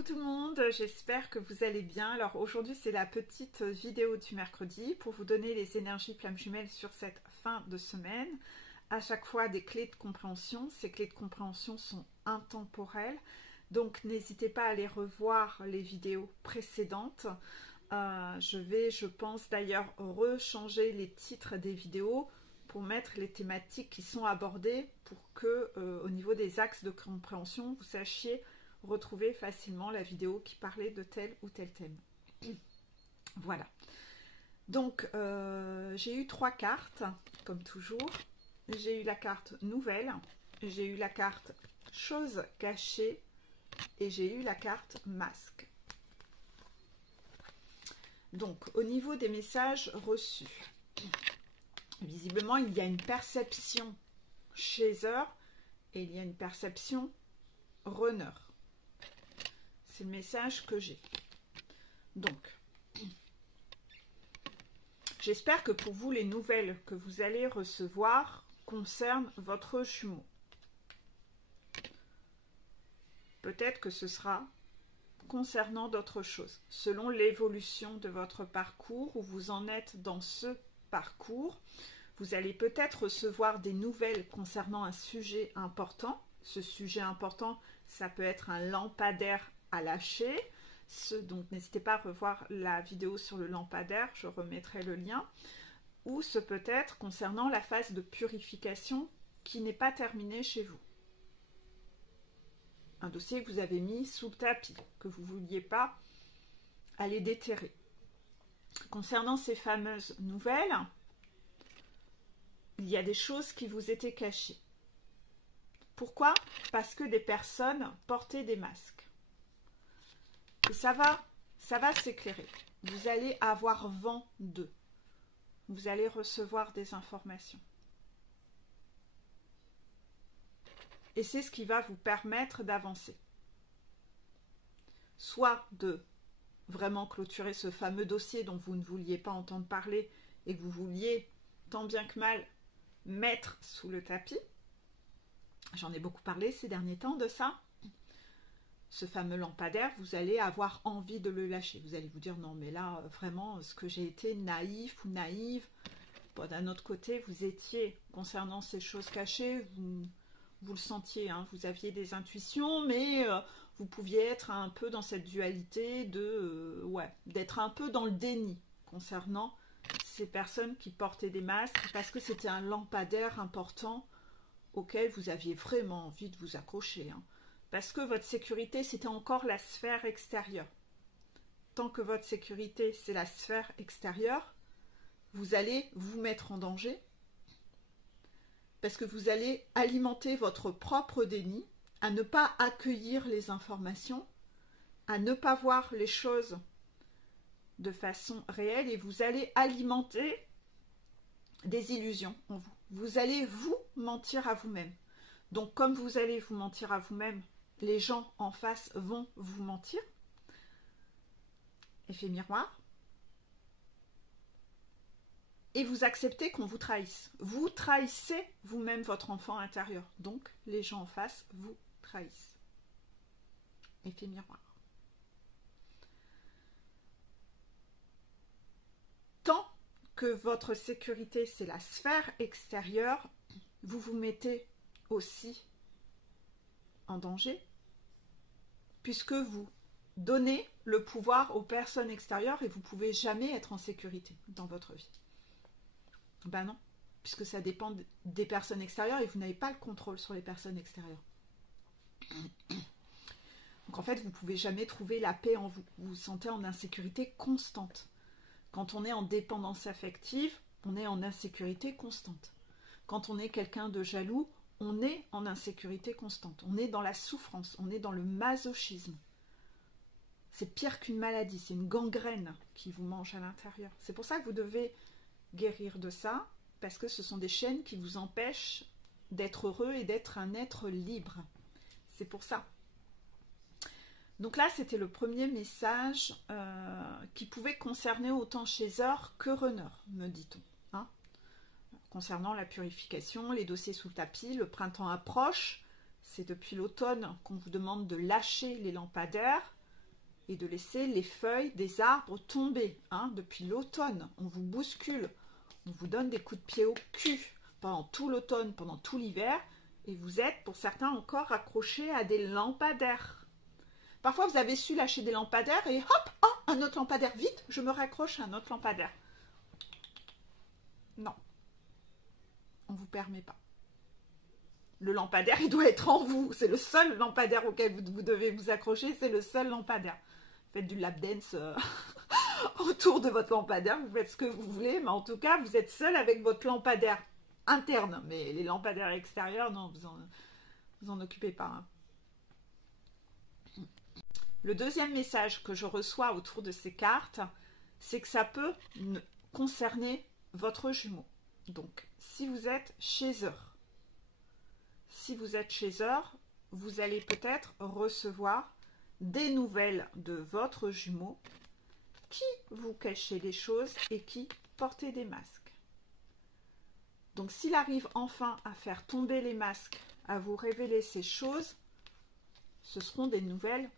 Coucou tout le monde, j'espère que vous allez bien. Alors aujourd'hui c'est la petite vidéo du mercredi pour vous donner les énergies flammes jumelles sur cette fin de semaine. À chaque fois des clés de compréhension, ces clés de compréhension sont intemporelles, donc n'hésitez pas à aller revoir les vidéos précédentes. Je vais, je pense d'ailleurs, rechanger les titres des vidéos pour mettre les thématiques qui sont abordées pour que au niveau des axes de compréhension vous sachiez retrouver facilement la vidéo qui parlait de tel ou tel thème. Voilà. Donc, j'ai eu 3 cartes, comme toujours. J'ai eu la carte nouvelle, j'ai eu la carte chose cachée et j'ai eu la carte masque. Donc, au niveau des messages reçus, visiblement, il y a une perception chaser et il y a une perception runner. C'est le message que j'ai. Donc, j'espère que pour vous, les nouvelles que vous allez recevoir concernent votre jumeau. Peut-être que ce sera concernant d'autres choses, selon l'évolution de votre parcours, où vous en êtes dans ce parcours. Vous allez peut-être recevoir des nouvelles concernant un sujet important. Ce sujet important, ça peut être un lampadaire à lâcher. Donc n'hésitez pas à revoir la vidéo sur le lampadaire, je remettrai le lien. Ou ce peut être concernant la phase de purification qui n'est pas terminée chez vous. Un dossier que vous avez mis sous le tapis, que vous ne vouliez pas aller déterrer. Concernant ces fameuses nouvelles, il y a des choses qui vous étaient cachées. Pourquoi? Parce que des personnes portaient des masques. Et ça va s'éclairer. Vous allez avoir vent d'eux. Vous allez recevoir des informations. Et c'est ce qui va vous permettre d'avancer. Soit de vraiment clôturer ce fameux dossier dont vous ne vouliez pas entendre parler et que vous vouliez, tant bien que mal, mettre sous le tapis. J'en ai beaucoup parlé ces derniers temps de ça. Ce fameux lampadaire, vous allez avoir envie de le lâcher. Vous allez vous dire, non mais là, vraiment, est-ce que j'ai été naïf ou naïve? Bon, d'un autre côté, vous étiez, concernant ces choses cachées, vous le sentiez, hein, vous aviez des intuitions, mais vous pouviez être un peu dans cette dualité de, d'être un peu dans le déni concernant ces personnes qui portaient des masques, parce que c'était un lampadaire important auquel vous aviez vraiment envie de vous accrocher, hein. Parce que votre sécurité, c'était encore la sphère extérieure. Tant que votre sécurité, c'est la sphère extérieure, vous allez vous mettre en danger parce que vous allez alimenter votre propre déni, à ne pas accueillir les informations, à ne pas voir les choses de façon réelle et vous allez alimenter des illusions en vous. Vous allez vous mentir à vous-même. Donc, comme vous allez vous mentir à vous-même, les gens en face vont vous mentir. Effet miroir. Et vous acceptez qu'on vous trahisse. Vous trahissez vous-même votre enfant intérieur. Donc, les gens en face vous trahissent. Effet miroir. Tant que votre sécurité, c'est la sphère extérieure, vous vous mettez aussi en danger, puisque vous donnez le pouvoir aux personnes extérieures et vous ne pouvez jamais être en sécurité dans votre vie. Ben non, puisque ça dépend des personnes extérieures et vous n'avez pas le contrôle sur les personnes extérieures. Donc en fait, vous ne pouvez jamais trouver la paix en vous. Vous vous sentez en insécurité constante. Quand on est en dépendance affective, on est en insécurité constante. Quand on est quelqu'un de jaloux, on est en insécurité constante. On est dans la souffrance, on est dans le masochisme. C'est pire qu'une maladie, c'est une gangrène qui vous mange à l'intérieur. C'est pour ça que vous devez guérir de ça, parce que ce sont des chaînes qui vous empêchent d'être heureux et d'être un être libre. C'est pour ça. Donc là, c'était le premier message qui pouvait concerner autant chaser que runner, me dit-on. Hein, concernant la purification, les dossiers sous le tapis, le printemps approche. C'est depuis l'automne qu'on vous demande de lâcher les lampadaires. et de laisser les feuilles des arbres tomber. Hein, depuis l'automne, on vous bouscule, on vous donne des coups de pied au cul pendant tout l'automne, pendant tout l'hiver, et vous êtes pour certains encore accrochés à des lampadaires. Parfois vous avez su lâcher des lampadaires et hop, oh, un autre lampadaire, vite, je me raccroche à un autre lampadaire. Non, on ne vous permet pas. Le lampadaire, il doit être en vous. C'est le seul lampadaire auquel vous devez vous accrocher. C'est le seul lampadaire. Faites du lap dance autour de votre lampadaire. Vous faites ce que vous voulez. Mais en tout cas, vous êtes seul avec votre lampadaire interne. Mais les lampadaires extérieurs, non, vous en occupez pas. Hein. Le deuxième message que je reçois autour de ces cartes, c'est que ça peut concerner votre jumeau. Donc, si vous êtes chez eux, vous allez peut-être recevoir des nouvelles de votre jumeau qui vous cachait des choses et qui portait des masques. Donc s'il arrive enfin à faire tomber les masques, à vous révéler ces choses, ce seront des nouvelles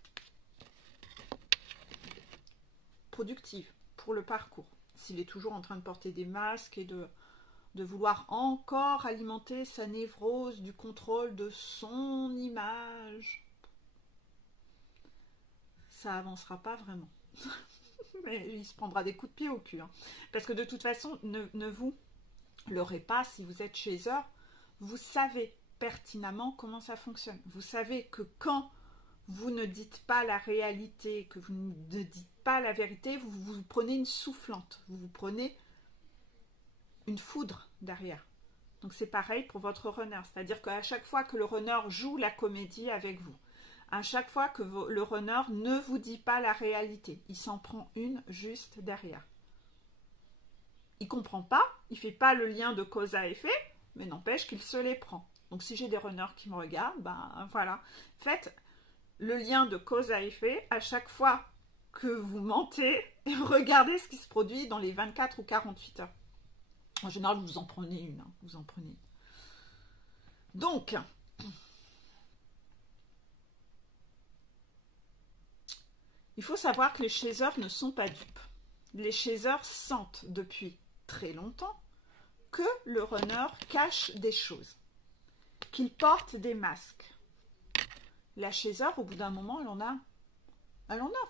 productives pour le parcours. S'il est toujours en train de porter des masques et de vouloir encore alimenter sa névrose du contrôle de son image, ça avancera pas vraiment. Mais il se prendra des coups de pied au cul. Hein. Parce que de toute façon, ne vous leurrez pas si vous êtes chez eux. Vous savez pertinemment comment ça fonctionne. Vous savez que quand vous ne dites pas la réalité, que vous ne dites pas la vérité, vous prenez une soufflante. Vous prenez une foudre derrière. Donc c'est pareil pour votre runner. C'est-à-dire qu'à chaque fois que le runner joue la comédie avec vous, à chaque fois que le runner ne vous dit pas la réalité, il s'en prend une juste derrière. Il ne comprend pas, il ne fait pas le lien de cause à effet, mais n'empêche qu'il se les prend. Donc si j'ai des runners qui me regardent, ben voilà. Faites le lien de cause à effet à chaque fois que vous mentez et regardez ce qui se produit dans les 24 ou 48 heures. En général, vous en prenez une. Hein, vous en prenez une. Donc, il faut savoir que les chasers ne sont pas dupes. Les chasers sentent depuis très longtemps que le runner cache des choses, qu'il porte des masques. La chaser, au bout d'un moment, elle en a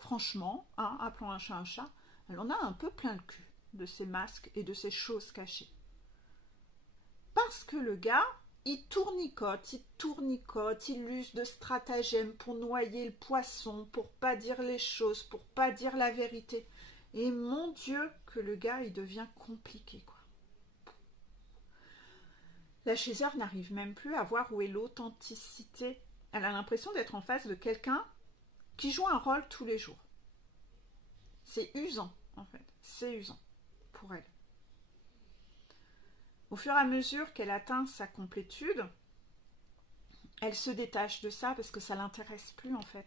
franchement, hein, appelons un chat, elle en a un peu plein le cul de ces masques et de ces choses cachées. Parce que le gars, il tournicote, il use de stratagèmes pour noyer le poisson, pour pas dire les choses, pour pas dire la vérité. Et mon Dieu, que le gars, il devient compliqué, quoi. La chaser n'arrive même plus à voir où est l'authenticité. Elle a l'impression d'être en face de quelqu'un qui joue un rôle tous les jours. C'est usant, en fait. C'est usant pour elle. Au fur et à mesure qu'elle atteint sa complétude, elle se détache de ça parce que ça ne l'intéresse plus en fait.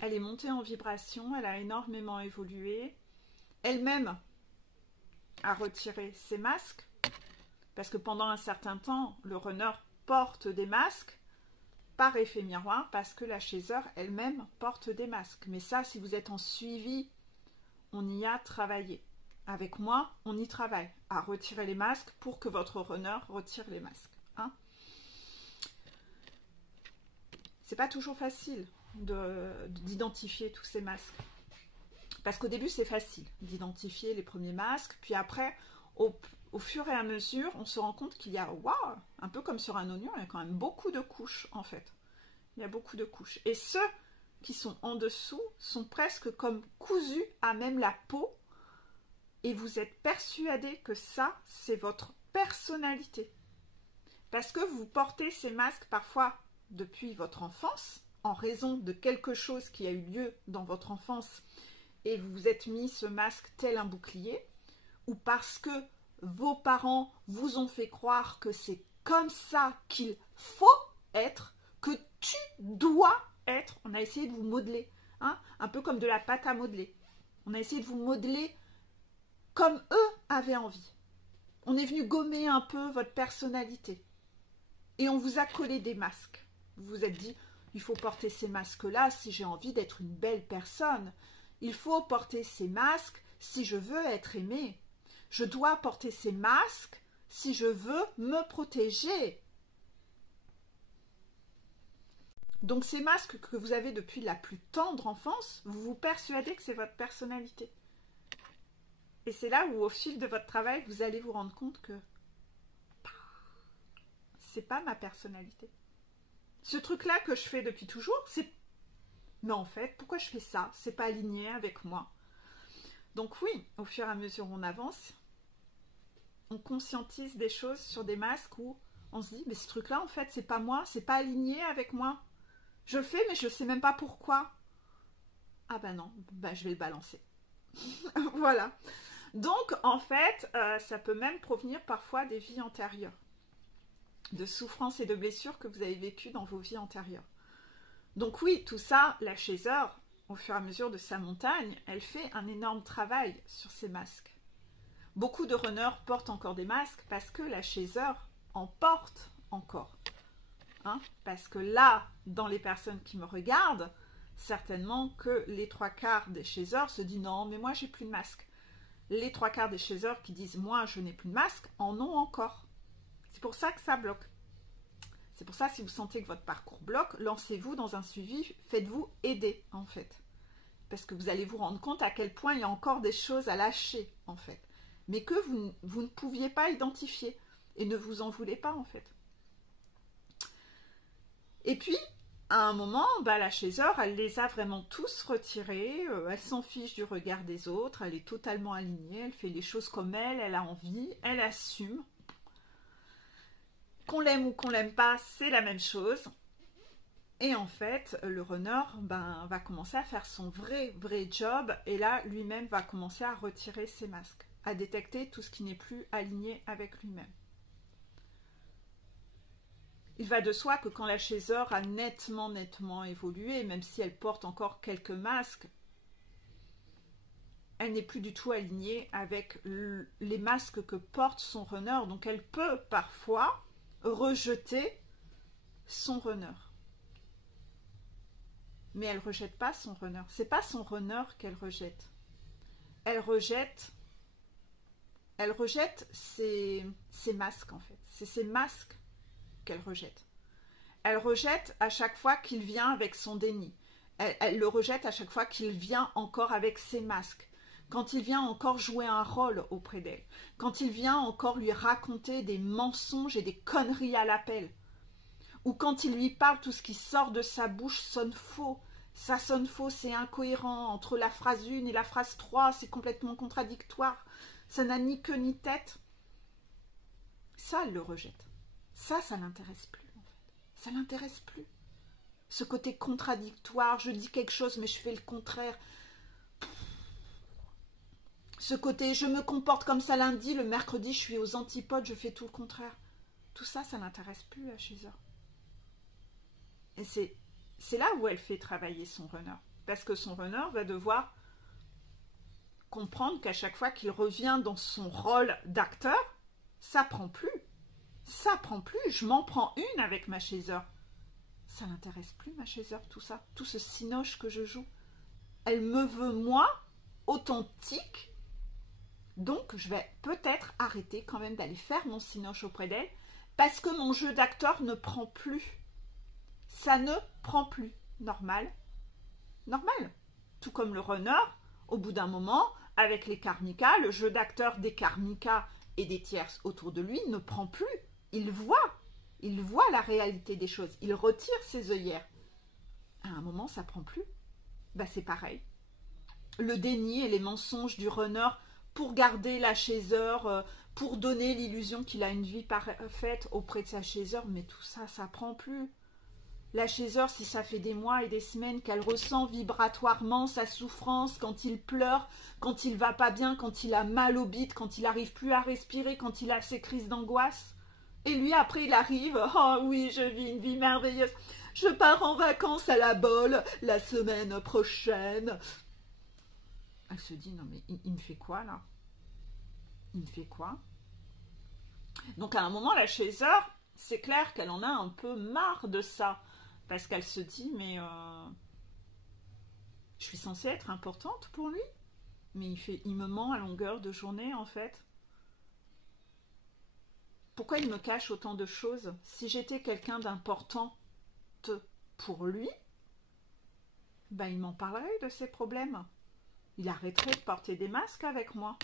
Elle est montée en vibration, elle a énormément évolué. Elle-même a retiré ses masques parce que pendant un certain temps, le runner porte des masques par effet miroir parce que la chaser elle-même porte des masques. Mais ça, si vous êtes en suivi, on y a travaillé. Avec moi, on y travaille à retirer les masques pour que votre runner retire les masques. Hein, c'est pas toujours facile d'identifier tous ces masques. Parce qu'au début, c'est facile d'identifier les premiers masques. Puis après, au fur et à mesure, on se rend compte qu'il y a, waouh, un peu comme sur un oignon, il y a quand même beaucoup de couches en fait. Il y a beaucoup de couches. Et ceux qui sont en dessous sont presque comme cousus à même la peau. Et vous êtes persuadé que ça, c'est votre personnalité. Parce que vous portez ces masques parfois depuis votre enfance, en raison de quelque chose qui a eu lieu dans votre enfance, et vous vous êtes mis ce masque tel un bouclier, ou parce que vos parents vous ont fait croire que c'est comme ça qu'il faut être, que tu dois être. On a essayé de vous modeler, hein, un peu comme de la pâte à modeler. On a essayé de vous modeler comme eux avaient envie. On est venu gommer un peu votre personnalité. Et on vous a collé des masques. Vous vous êtes dit, Il faut porter ces masques-là si j'ai envie d'être une belle personne. Il faut porter ces masques si je veux être aimée. Je dois porter ces masques si je veux me protéger. Donc ces masques que vous avez depuis la plus tendre enfance, vous vous persuadez que c'est votre personnalité. Et c'est là où au fil de votre travail, vous allez vous rendre compte que c'est pas ma personnalité. Ce truc-là que je fais depuis toujours, c'est... Mais en fait, pourquoi je fais ça? C'est pas aligné avec moi. Donc oui, au fur et à mesure où on avance, on conscientise des choses sur des masques où on se dit, mais ce truc-là, en fait, c'est pas moi, c'est pas aligné avec moi. Je le fais, mais je sais même pas pourquoi. Ah ben non, ben je vais le balancer. Voilà. Donc, en fait, ça peut même provenir parfois des vies antérieures, de souffrances et de blessures que vous avez vécues dans vos vies antérieures. Donc oui, tout ça, la chaser, au fur et à mesure de sa montagne, elle fait un énorme travail sur ses masques. Beaucoup de runners portent encore des masques parce que la chaser en porte encore. Hein? Parce que là, dans les personnes qui me regardent, certainement que les 3/4 des chasers se disent non, mais moi j'ai plus de masque. Les 3/4 des chasers qui disent moi je n'ai plus de masque en ont encore. C'est pour ça que ça bloque. C'est pour ça, si vous sentez que votre parcours bloque, lancez-vous dans un suivi, faites-vous aider en fait. Parce que vous allez vous rendre compte à quel point il y a encore des choses à lâcher en fait. Mais que vous ne pouviez pas identifier. Et ne vous en voulez pas en fait. Et puis, à un moment, la chaser, elle les a vraiment tous retirés. Elle s'en fiche du regard des autres. Elle est totalement alignée. Elle fait les choses comme elle a envie. Elle assume. Qu'on l'aime ou qu'on l'aime pas, c'est la même chose. Et en fait, le runner va commencer à faire son vrai job. Et là, lui-même va commencer à retirer ses masques. À détecter tout ce qui n'est plus aligné avec lui-même. Il va de soi que quand la chaser a nettement évolué, même si elle porte encore quelques masques, elle n'est plus du tout alignée avec les masques que porte son runner. Donc elle peut parfois rejeter son runner. Mais elle ne rejette pas son runner. C'est pas son runner qu'elle rejette. Elle rejette ses masques en fait. C'est ses masques qu'elle rejette. Elle rejette à chaque fois qu'il vient avec son déni. Elle le rejette à chaque fois qu'il vient encore avec ses masques. Quand il vient encore jouer un rôle auprès d'elle. Quand il vient encore lui raconter des mensonges et des conneries à l'appel. Ou quand il lui parle, tout ce qui sort de sa bouche sonne faux. Ça sonne faux, c'est incohérent. Entre la phrase 1 et la phrase 3, c'est complètement contradictoire. Ça n'a ni queue ni tête. Ça, elle le rejette. Ça l'intéresse plus, en fait. Ça l'intéresse plus. Ce côté contradictoire, je dis quelque chose, mais je fais le contraire. Ce côté, je me comporte comme ça lundi, le mercredi, je suis aux antipodes, je fais tout le contraire. Tout ça, ça l'intéresse plus à Chaser. Et c'est là où elle fait travailler son runner. Parce que son runner va devoir comprendre qu'à chaque fois qu'il revient dans son rôle d'acteur, ça prend plus. Ça prend plus, je m'en prends une avec ma chaser. Ça l'intéresse plus ma chaser, tout ça, tout ce cinoche que je joue. Elle me veut moi, authentique, donc je vais peut-être arrêter quand même d'aller faire mon cinoche auprès d'elle, parce que mon jeu d'acteur ne prend plus. Ça ne prend plus. Normal. Normal. Tout comme le runner, au bout d'un moment, avec les karmikas, le jeu d'acteur des karmikas et des tierces autour de lui ne prend plus. Il voit la réalité des choses. Il retire ses œillères. À un moment, ça prend plus. C'est pareil. Le déni et les mensonges du runner pour garder la chaser, pour donner l'illusion qu'il a une vie parfaite auprès de sa chaser, mais tout ça, ça prend plus. La chaser, si ça fait des mois et des semaines qu'elle ressent vibratoirement sa souffrance, quand il pleure, quand il va pas bien, quand il a mal au bide, quand il n'arrive plus à respirer, quand il a ses crises d'angoisse. Et lui, après, il arrive, oh oui, je vis une vie merveilleuse. Je pars en vacances à la Bolle la semaine prochaine. Elle se dit, non mais il me fait quoi là? Il me fait quoi? Donc à un moment, la chaser, c'est clair qu'elle en a un peu marre de ça. Parce qu'elle se dit, mais je suis censée être importante pour lui, mais il me ment à longueur de journée en fait. Pourquoi il me cache autant de choses? Si j'étais quelqu'un d'important pour lui, ben il m'en parlerait de ses problèmes. Il arrêterait de porter des masques avec moi.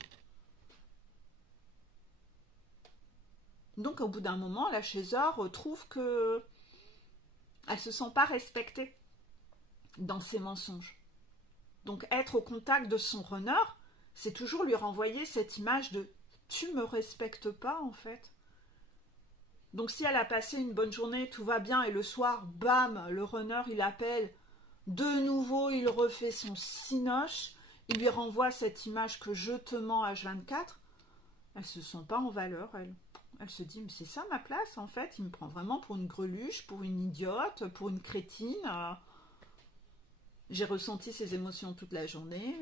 Donc au bout d'un moment, la chasseur trouve que elle se sent pas respectée dans ses mensonges. Donc être au contact de son runner, c'est toujours lui renvoyer cette image de tu me respectes pas en fait. Donc si elle a passé une bonne journée, tout va bien, et le soir, bam, le runner il appelle, de nouveau il refait son cinoche, il lui renvoie cette image que je te mens H24, elle se sent pas en valeur, elle se dit mais c'est ça ma place en fait, il me prend vraiment pour une greluche, pour une idiote, pour une crétine. J'ai ressenti ces émotions toute la journée,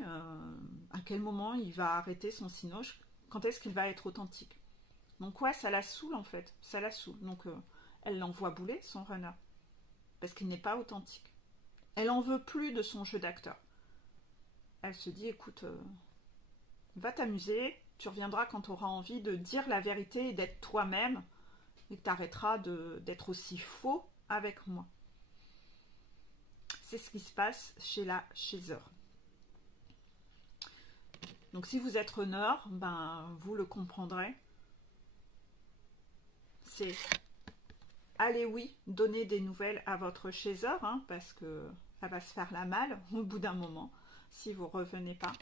à quel moment il va arrêter son cinoche, quand est-ce qu'il va être authentique? Donc ouais, ça la saoule en fait, ça la saoule. Donc elle l'envoie bouler, son runner, parce qu'il n'est pas authentique. Elle en veut plus de son jeu d'acteur. Elle se dit, écoute, va t'amuser, tu reviendras quand tu auras envie de dire la vérité et d'être toi-même, et que tu arrêteras d'être aussi faux avec moi. C'est ce qui se passe chez la chasseur. Donc si vous êtes runner, ben, vous le comprendrez. C'est allez oui, donnez des nouvelles à votre chasseur, hein, parce que ça va se faire la malle au bout d'un moment, si vous ne revenez pas.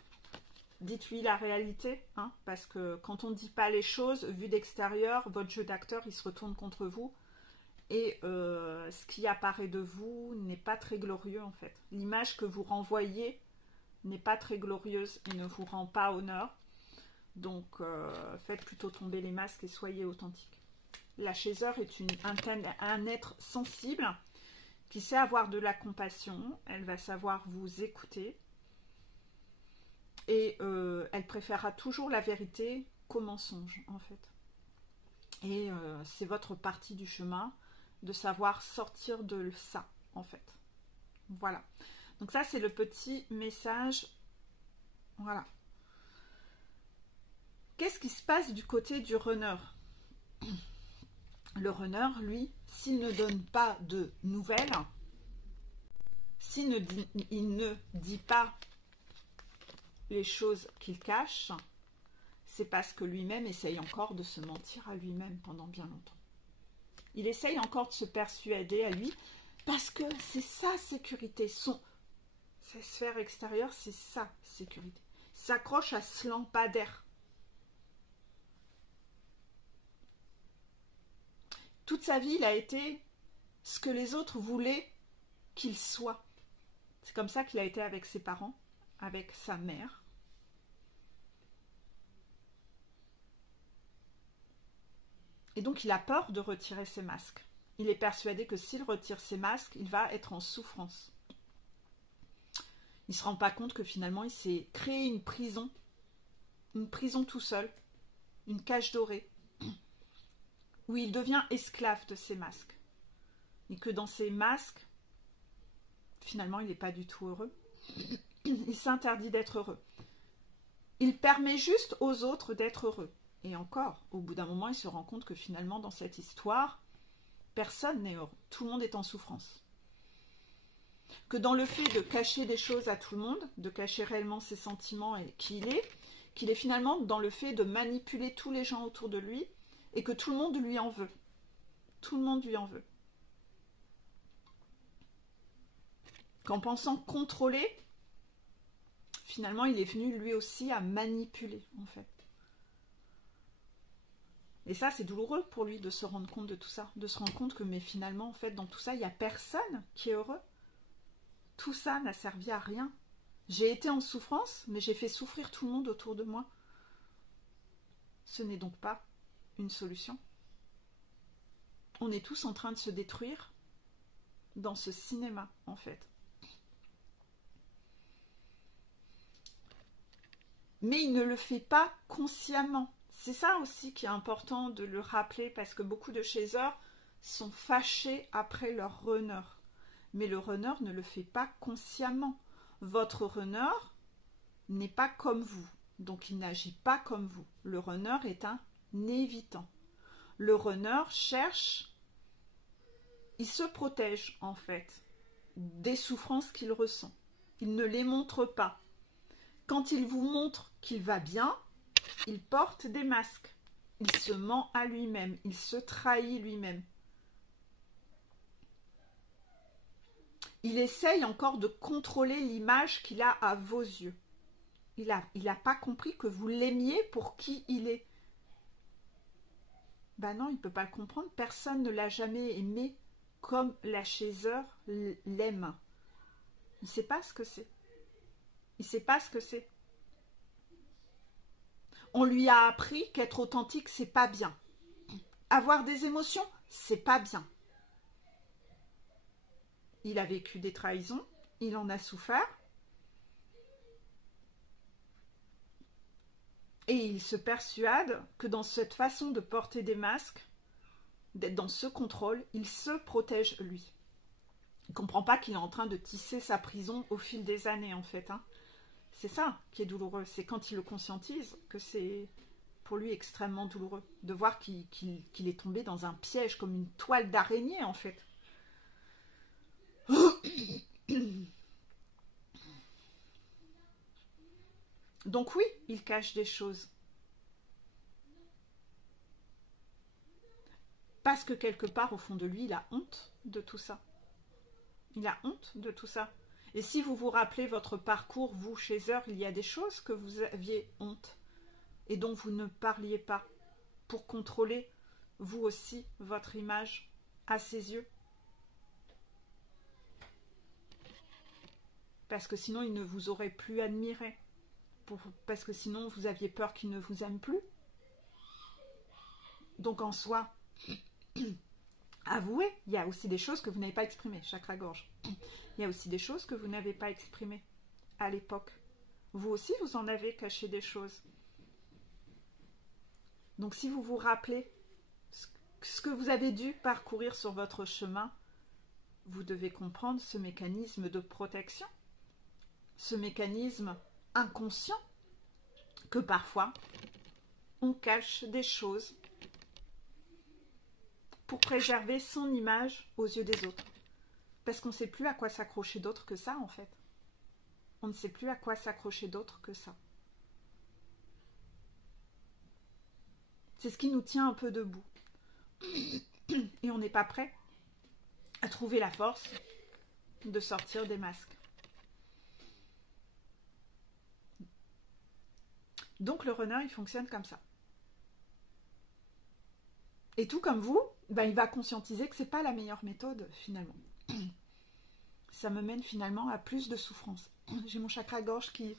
Dites-lui la réalité, hein, parce que quand on ne dit pas les choses, vu d'extérieur, votre jeu d'acteur, il se retourne contre vous. Et ce qui apparaît de vous n'est pas très glorieux, en fait. L'image que vous renvoyez n'est pas très glorieuse et ne vous rend pas honneur. Donc, faites plutôt tomber les masques et soyez authentique. La chasseur est un être sensible qui sait avoir de la compassion. Elle va savoir vous écouter. Et elle préférera toujours la vérité qu'au mensonge, en fait. Et c'est votre partie du chemin de savoir sortir de ça, en fait. Voilà. Donc ça, c'est le petit message. Voilà. Qu'est-ce qui se passe du côté du runner? Le runner, lui, s'il ne donne pas de nouvelles, s'il ne dit pas les choses qu'il cache, c'est parce que lui-même essaye encore de se mentir à lui-même pendant bien longtemps. Il essaye encore de se persuader à lui, parce que c'est sa sécurité, sa sphère extérieure, c'est sa sécurité. Il s'accroche à ce lampadaire. Toute sa vie, il a été ce que les autres voulaient qu'il soit. C'est comme ça qu'il a été avec ses parents, avec sa mère. Et donc, il a peur de retirer ses masques. Il est persuadé que s'il retire ses masques, il va être en souffrance. Il ne se rend pas compte que finalement, il s'est créé une prison tout seul, une cage dorée, où il devient esclave de ses masques. Et que dans ces masques, finalement, il n'est pas du tout heureux. Il s'interdit d'être heureux. Il permet juste aux autres d'être heureux. Et encore, au bout d'un moment, il se rend compte que finalement, dans cette histoire, personne n'est heureux. Tout le monde est en souffrance. Que dans le fait de cacher des choses à tout le monde, de cacher réellement ses sentiments et qui qu'il est finalement dans le fait de manipuler tous les gens autour de lui et que tout le monde lui en veut. Tout le monde lui en veut. Qu'en pensant contrôler, finalement, il est venu lui aussi à manipuler, en fait. Et ça, c'est douloureux pour lui de se rendre compte de tout ça, de se rendre compte que, mais finalement, en fait, dans tout ça, il n'y a personne qui est heureux. Tout ça n'a servi à rien. J'ai été en souffrance, mais j'ai fait souffrir tout le monde autour de moi. Ce n'est donc pas une solution. On est tous en train de se détruire dans ce cinéma, en fait. Mais il ne le fait pas consciemment. C'est ça aussi qui est important de le rappeler, parce que beaucoup de chasseurs sont fâchés après leur runner. mais le runner ne le fait pas consciemment. Votre runner n'est pas comme vous, donc il n'agit pas comme vous. Le runner est un évitant. Le runner cherche, il se protège en fait des souffrances qu'il ressent. Il ne les montre pas. Quand il vous montre qu'il va bien, il porte des masques. Il se ment à lui-même, il se trahit lui-même. Il essaye encore de contrôler l'image qu'il a à vos yeux. Il a pas compris que vous l'aimiez pour qui il est. Ben non, il ne peut pas le comprendre. Personne ne l'a jamais aimé comme la chasseur l'aime. Il ne sait pas ce que c'est. Il ne sait pas ce que c'est. On lui a appris qu'être authentique, c'est pas bien. Avoir des émotions, c'est pas bien. Il a vécu des trahisons, il en a souffert. Et il se persuade que dans cette façon de porter des masques, d'être dans ce contrôle, il se protège lui. Il ne comprend pas qu'il est en train de tisser sa prison au fil des années en fait. Hein. C'est ça qui est douloureux. C'est quand il le conscientise que c'est pour lui extrêmement douloureux. De voir qu'il est tombé dans un piège comme une toile d'araignée en fait. Donc oui, il cache des choses. Parce que quelque part, au fond de lui, il a honte de tout ça. Il a honte de tout ça. Et si vous vous rappelez votre parcours, vous, chasseur, il y a des choses que vous aviez honte et dont vous ne parliez pas pour contrôler, vous aussi, votre image à ses yeux. Parce que sinon, il ne vous aurait plus admiré. Parce que sinon, vous aviez peur qu'il ne vous aime plus. Donc, en soi, avouez, il y a aussi des choses que vous n'avez pas exprimées, chakra-gorge. Il y a aussi des choses que vous n'avez pas exprimées à l'époque. Vous aussi, vous en avez caché des choses. Donc, si vous vous rappelez ce que vous avez dû parcourir sur votre chemin, vous devez comprendre ce mécanisme de protection, ce mécanisme inconscient que parfois on cache des choses pour préserver son image aux yeux des autres. Parce qu'on ne sait plus à quoi s'accrocher d'autre que ça en fait. On ne sait plus à quoi s'accrocher d'autre que ça. C'est ce qui nous tient un peu debout. Et on n'est pas prêt à trouver la force de sortir des masques. Donc le runner, il fonctionne comme ça. Et tout comme vous, ben, il va conscientiser que ce n'est pas la meilleure méthode finalement. Ça me mène finalement à plus de souffrance. J'ai mon chakra-gorge qui...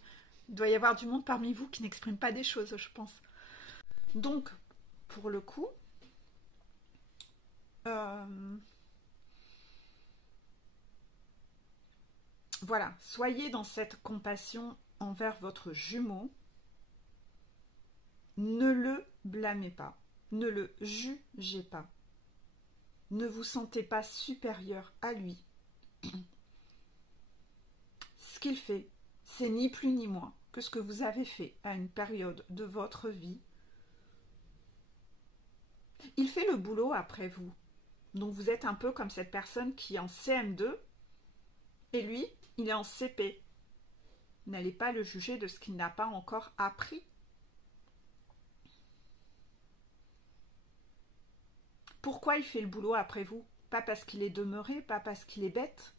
Il doit y avoir du monde parmi vous qui n'exprime pas des choses, je pense. Donc, pour le coup, voilà, soyez dans cette compassion envers votre jumeau. Ne le blâmez pas, ne le jugez pas. Ne vous sentez pas supérieur à lui. Ce qu'il fait, c'est ni plus ni moins que ce que vous avez fait à une période de votre vie. Il fait le boulot après vous. Donc vous êtes un peu comme cette personne qui est en CM2 et lui, il est en CP. N'allez pas le juger de ce qu'il n'a pas encore appris. Pourquoi il fait le boulot après vous? Pas parce qu'il est demeuré, pas parce qu'il est bête.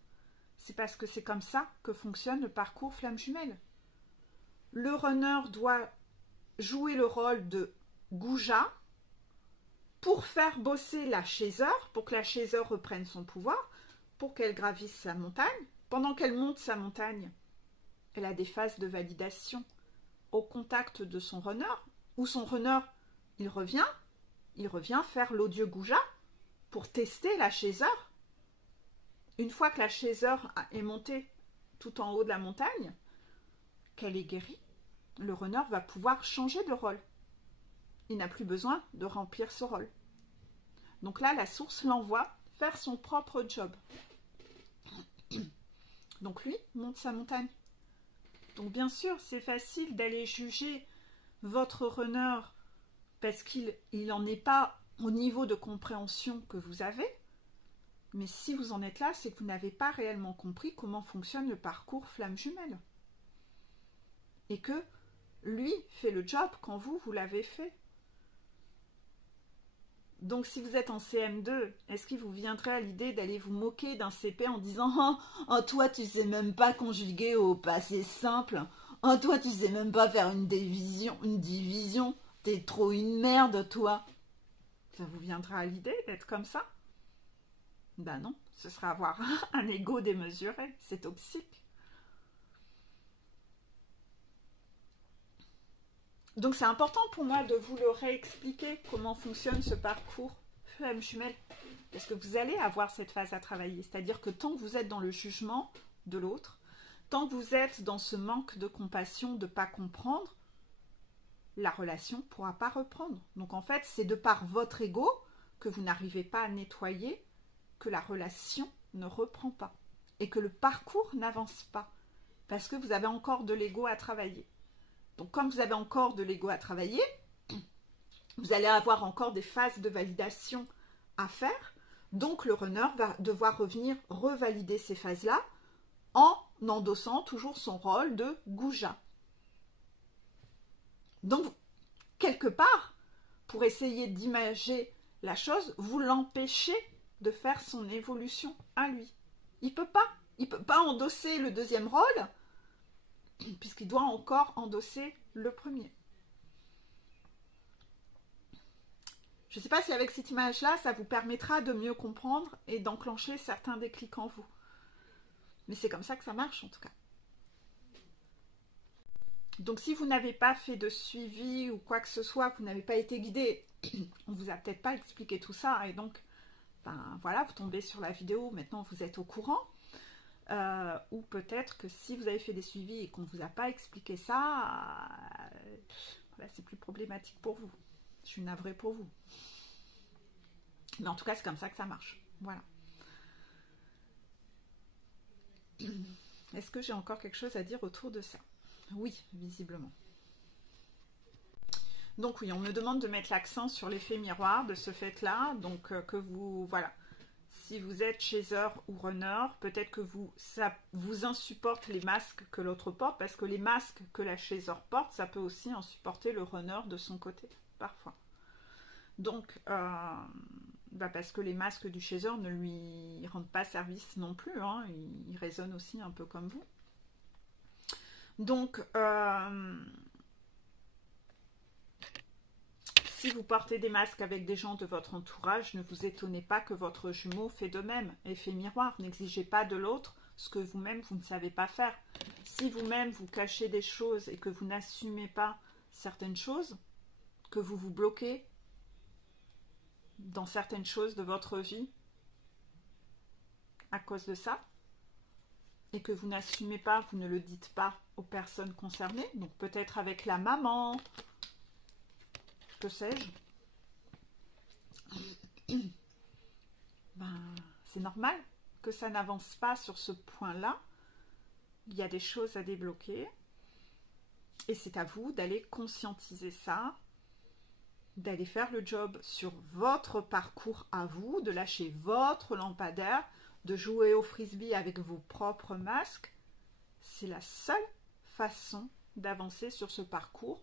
C'est parce que c'est comme ça que fonctionne le parcours flamme jumelle. Le runner doit jouer le rôle de goujat pour faire bosser la chasseur, pour que la chasseur reprenne son pouvoir, pour qu'elle gravisse sa montagne. Pendant qu'elle monte sa montagne, elle a des phases de validation au contact de son runner, où son runner, il revient faire l'odieux goujat pour tester la chasseur. Une fois que la chasseur est montée tout en haut de la montagne, qu'elle est guérie, le runner va pouvoir changer de rôle. Il n'a plus besoin de remplir ce rôle. Donc là, la source l'envoie faire son propre job. Donc lui monte sa montagne. Donc bien sûr, c'est facile d'aller juger votre runner parce qu'il n'en est pas au niveau de compréhension que vous avez. Mais si vous en êtes là, c'est que vous n'avez pas réellement compris comment fonctionne le parcours flamme jumelle. Et que lui fait le job quand vous l'avez fait. Donc si vous êtes en CM2, est-ce qu'il vous viendrait à l'idée d'aller vous moquer d'un CP en disant « Oh, toi tu sais même pas conjuguer au passé simple. Oh, toi tu sais même pas faire une division. T'es trop une merde, toi. » Ça vous viendra à l'idée d'être comme ça? Ben non, ce sera avoir un ego démesuré. C'est toxique. Donc c'est important pour moi de vous le réexpliquer comment fonctionne ce parcours flamme jumelle. Parce que vous allez avoir cette phase à travailler. C'est-à-dire que tant que vous êtes dans le jugement de l'autre, tant que vous êtes dans ce manque de compassion, de ne pas comprendre, la relation ne pourra pas reprendre. Donc en fait, c'est de par votre ego que vous n'arrivez pas à nettoyer, que la relation ne reprend pas. Et que le parcours n'avance pas. Parce que vous avez encore de l'ego à travailler. Donc, comme vous avez encore de l'ego à travailler, vous allez avoir encore des phases de validation à faire. Donc, le runner va devoir revenir revalider ces phases-là en endossant toujours son rôle de goujat. Donc, quelque part, pour essayer d'imager la chose, vous l'empêchez de faire son évolution à lui. Il ne peut pas endosser le deuxième rôle puisqu'il doit encore endosser le premier. Je ne sais pas si avec cette image-là, ça vous permettra de mieux comprendre et d'enclencher certains déclics en vous. Mais c'est comme ça que ça marche en tout cas. Donc si vous n'avez pas fait de suivi ou quoi que ce soit, vous n'avez pas été guidé, on ne vous a peut-être pas expliqué tout ça et donc, ben voilà, vous tombez sur la vidéo, maintenant vous êtes au courant. Ou peut-être que si vous avez fait des suivis et qu'on ne vous a pas expliqué ça, c'est plus problématique pour vous. Je suis navrée pour vous. Mais en tout cas, c'est comme ça que ça marche. Voilà. Est-ce que j'ai encore quelque chose à dire autour de ça? Oui, visiblement. Donc oui, on me demande de mettre l'accent sur l'effet miroir de ce fait-là. Donc que vous, voilà. Si vous êtes chaser ou runner, peut-être que ça vous insupporte les masques que l'autre porte, parce que les masques que la chaser porte, ça peut aussi insupporter le runner de son côté, parfois. Donc, parce que les masques du chaser ne lui rendent pas service non plus, hein, il résonne aussi un peu comme vous. Donc, si vous portez des masques avec des gens de votre entourage, ne vous étonnez pas que votre jumeau fait de même. Effet miroir, n'exigez pas de l'autre ce que vous-même, vous ne savez pas faire. Si vous-même, vous cachez des choses et que vous n'assumez pas certaines choses, que vous vous bloquez dans certaines choses de votre vie à cause de ça, et que vous n'assumez pas, vous ne le dites pas aux personnes concernées, donc peut-être avec la maman, que sais-je, c'est normal que ça n'avance pas sur ce point-là. Il y a des choses à débloquer et c'est à vous d'aller conscientiser ça, d'aller faire le job sur votre parcours à vous, de lâcher votre lampadaire, de jouer au frisbee avec vos propres masques. C'est la seule façon d'avancer sur ce parcours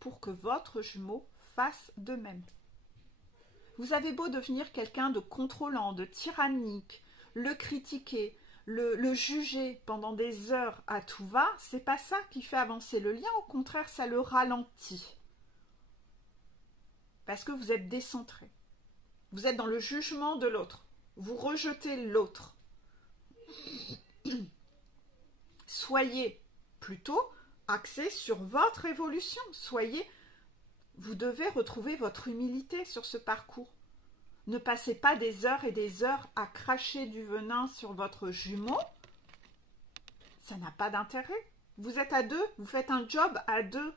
pour que votre jumeau fasse de même. Vous avez beau devenir quelqu'un de contrôlant, de tyrannique, le critiquer, le juger pendant des heures à tout va, c'est pas ça qui fait avancer le lien, au contraire, ça le ralentit. Parce que vous êtes décentré. Vous êtes dans le jugement de l'autre. Vous rejetez l'autre. Soyez plutôt axé sur votre évolution. Vous devez retrouver votre humilité sur ce parcours. Ne passez pas des heures et des heures à cracher du venin sur votre jumeau. Ça n'a pas d'intérêt. Vous êtes à deux, vous faites un job à deux.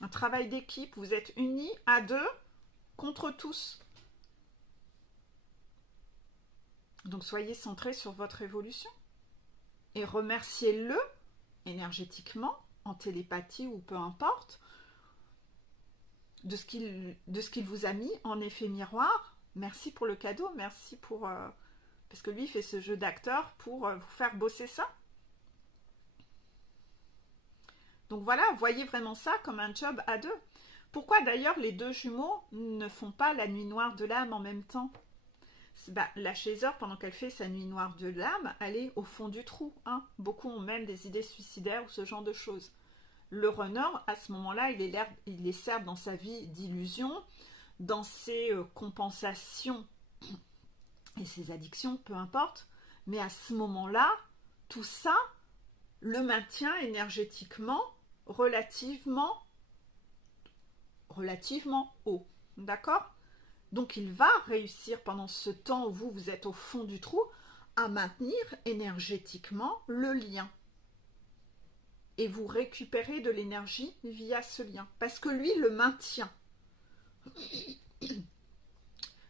Un travail d'équipe, vous êtes unis à deux contre tous. Donc soyez centrés sur votre évolution. et remerciez-le énergétiquement, en télépathie ou peu importe, de ce qu'il vous a mis en effet miroir. Merci pour le cadeau, merci pour... parce que lui, il fait ce jeu d'acteur pour vous faire bosser ça. Donc voilà, voyez vraiment ça comme un job à deux. Pourquoi d'ailleurs les deux jumeaux ne font pas la nuit noire de l'âme en même temps? La chasseur, pendant qu'elle fait sa nuit noire de l'âme, elle est au fond du trou. Hein. Beaucoup ont même des idées suicidaires ou ce genre de choses. Le runner, à ce moment-là, il est certes dans sa vie d'illusion, dans ses compensations et ses addictions, peu importe. Mais à ce moment-là, tout ça le maintient énergétiquement relativement haut. D'accord ? Donc il va réussir pendant ce temps où vous êtes au fond du trou à maintenir énergétiquement le lien. Et vous récupérez de l'énergie via ce lien. Parce que lui le maintient.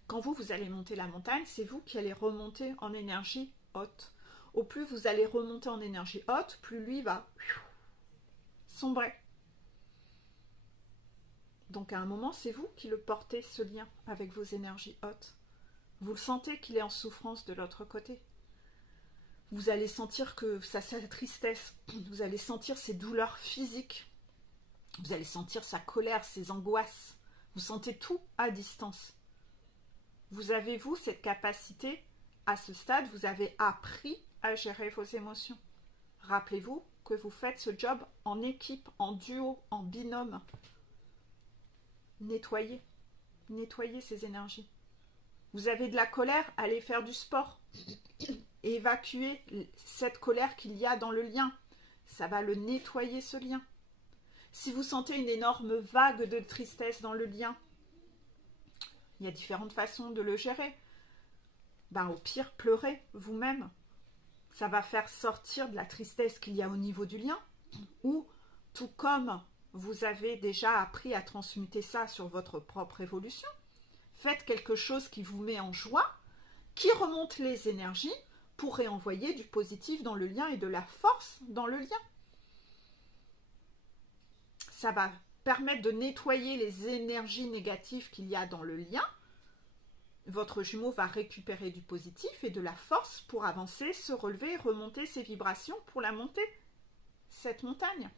Quand vous allez monter la montagne, c'est vous qui allez remonter en énergie haute. Au plus vous allez remonter en énergie haute, plus lui va sombrer. Donc à un moment, c'est vous qui le portez, ce lien, avec vos énergies hautes. Vous le sentez qu'il est en souffrance de l'autre côté. Vous allez sentir que sa tristesse, vous allez sentir ses douleurs physiques, vous allez sentir sa colère, ses angoisses. Vous sentez tout à distance. Vous avez, vous, cette capacité, à ce stade, vous avez appris à gérer vos émotions. Rappelez-vous que vous faites ce job en équipe, en duo, en binôme. Nettoyez ces énergies. Vous avez de la colère, allez faire du sport et évacuer cette colère qu'il y a dans le lien. Ça va le nettoyer, ce lien. Si vous sentez une énorme vague de tristesse dans le lien, il y a différentes façons de le gérer. Au pire, pleurez vous-même. Ça va faire sortir de la tristesse qu'il y a au niveau du lien. Ou, tout comme vous avez déjà appris à transmuter ça sur votre propre évolution, faites quelque chose qui vous met en joie, qui remonte les énergies pour réenvoyer du positif dans le lien et de la force dans le lien. Ça va permettre de nettoyer les énergies négatives qu'il y a dans le lien. Votre jumeau va récupérer du positif et de la force pour avancer, se relever, remonter ses vibrations pour la monter, cette montagne.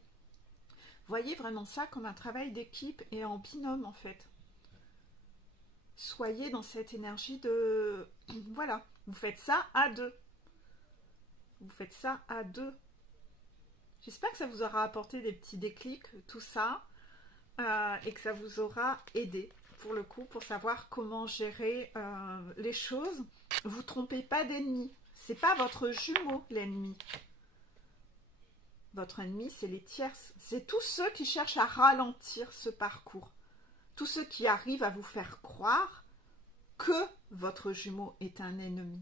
Voyez vraiment ça comme un travail d'équipe et en binôme en fait. Soyez dans cette énergie de... Voilà, vous faites ça à deux. Vous faites ça à deux. J'espère que ça vous aura apporté des petits déclics, tout ça, et que ça vous aura aidé, pour le coup, pour savoir comment gérer les choses. Vous trompez pas d'ennemi. C'est pas votre jumeau, l'ennemi. Votre ennemi, c'est les tierces. C'est tous ceux qui cherchent à ralentir ce parcours. Tous ceux qui arrivent à vous faire croire que votre jumeau est un ennemi.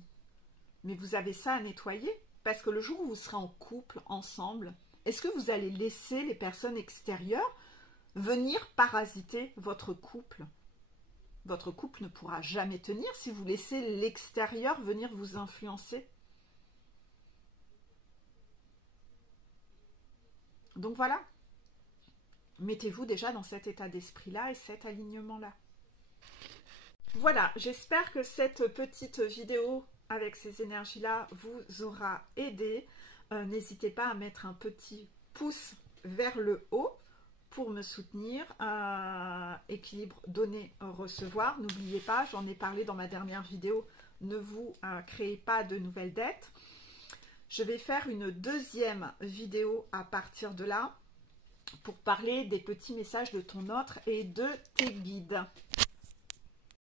Mais vous avez ça à nettoyer, parce que le jour où vous serez en couple, ensemble, est-ce que vous allez laisser les personnes extérieures venir parasiter votre couple? Votre couple ne pourra jamais tenir si vous laissez l'extérieur venir vous influencer. Donc voilà, mettez-vous déjà dans cet état d'esprit-là et cet alignement-là. Voilà, j'espère que cette petite vidéo avec ces énergies-là vous aura aidé. N'hésitez pas à mettre un petit pouce vers le haut pour me soutenir. Équilibre donner-recevoir. N'oubliez pas, j'en ai parlé dans ma dernière vidéo, ne vous créez pas de nouvelles dettes. Je vais faire une deuxième vidéo à partir de là pour parler des petits messages de ton autre et de tes guides.